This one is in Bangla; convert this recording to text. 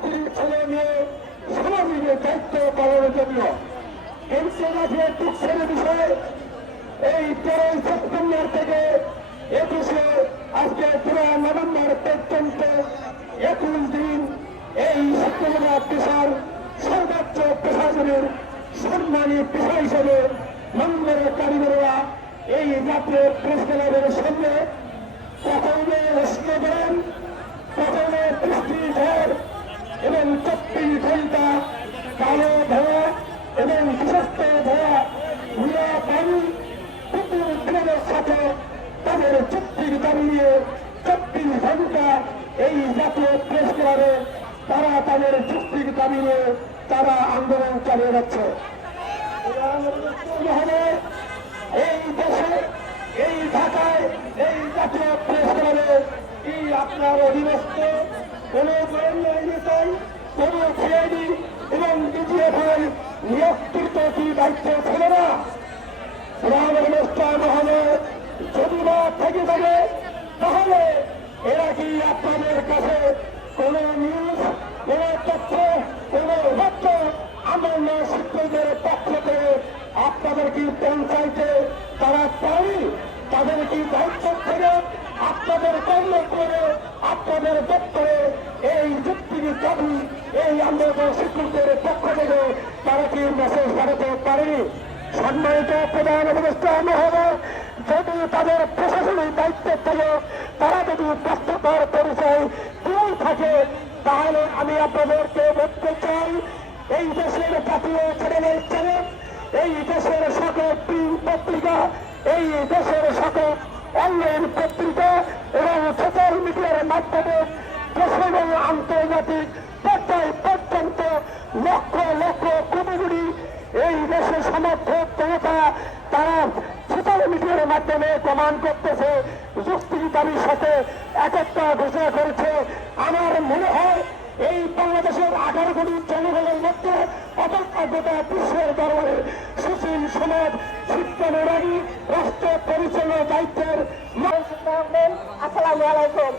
স্ত্রী ছেলে মেয়ে সামাজিক দায়িত্ব পালনের জন্য এনসিএফের টিকসের বিষয়ে এই 13 সেপ্টেম্বর থেকে 21 আজকে 13 নভেম্বর পর্যন্ত 21 দিন এই শিক্ষকতা পেশার সর্বোচ্চ প্রশাসনের সম্মানী পেশা হিসেবে মঙ্গলের কারিগররা এই জাতীয় প্রেস ক্লাবের সামনে প্রথমে প্রশ্ন করেন, প্রথমে বৃষ্টি ঝড় এবং 24 ঘন্টা কালো ধোয়া এবং বিষাক্ত ধোয়া ধুলা পানি কুকুর উদ্ধারের সাথে তাদের চুক্তির দাবি নিয়ে 24 ঘন্টা এই জাতীয় প্রেস ক্লাবে তারা তাদের চুক্তির দাবি নিয়ে তারা আন্দোলন চালিয়ে যাচ্ছে। এই দেশে এই ঢাকায় এই জাতীয় প্রেস ক্লাবে কি আপনার অধীনস্থ কোন গোয়েন্দা এজেন্সি, কোন সিআইডি এবং ডিজিএফআই নিয়োগকৃত কি দায়িত্ব ছিল না? মহলে যদি না থেকে থাকে তাহলে এরা কি আপনাদের কাছে কোন নিউজ, কোন তথ্য, কোন তথ্য অন্যান্য শিক্ষকদের পক্ষ থেকে আপনাদের কি পৌঁছাইতে তারা পারি? তাদের কি দায়িত্ব থেকে আপনাদের কর্ম করে আপনাদের দপ্তরে এই যুক্তির দাবি এই আন্দোলন শিক্ষকদের পক্ষ থেকে তারা কি মেসেজ পাঠাতে পারেনি? সম্মানিত প্রধান উপদেষ্টা মহোদয়, যদি তাদের প্রশাসনিক দায়িত্ব থেকে তারা যদি ব্যস্ততার পরিচয় দিয়ে থাকে তাহলে আমি আপনাদেরকে বলতে চাই, এই দেশের জাতীয় চ্যানেলের চ্যানেল, এই দেশের সকল প্রিন্ট পত্রিকা, এই দেশের সকল অনলাইন পত্রিকা এবং সোশ্যাল মিডিয়ার মাধ্যমে দেশের এবং আন্তর্জাতিক পর্যায় পর্যন্ত লক্ষ লক্ষ কোটি কোটি এই দেশের সমর্থক জনতা তারা সোশ্যাল মিডিয়ার মাধ্যমে প্রমাণ করতেছে, যুক্তির দাবির সাথে একটা ঘোষণা করেছে। আমার মনে হয় এই বাংলাদেশের 18 কোটি জনগণের মধ্যে অপেক্ষা গোটা বিশ্বের দরবারে সুশীল সমাজ শিক্ষানুরাগী রাষ্ট্র পরিচালনার দায়িত্বের। আসসালামু আলাইকুম।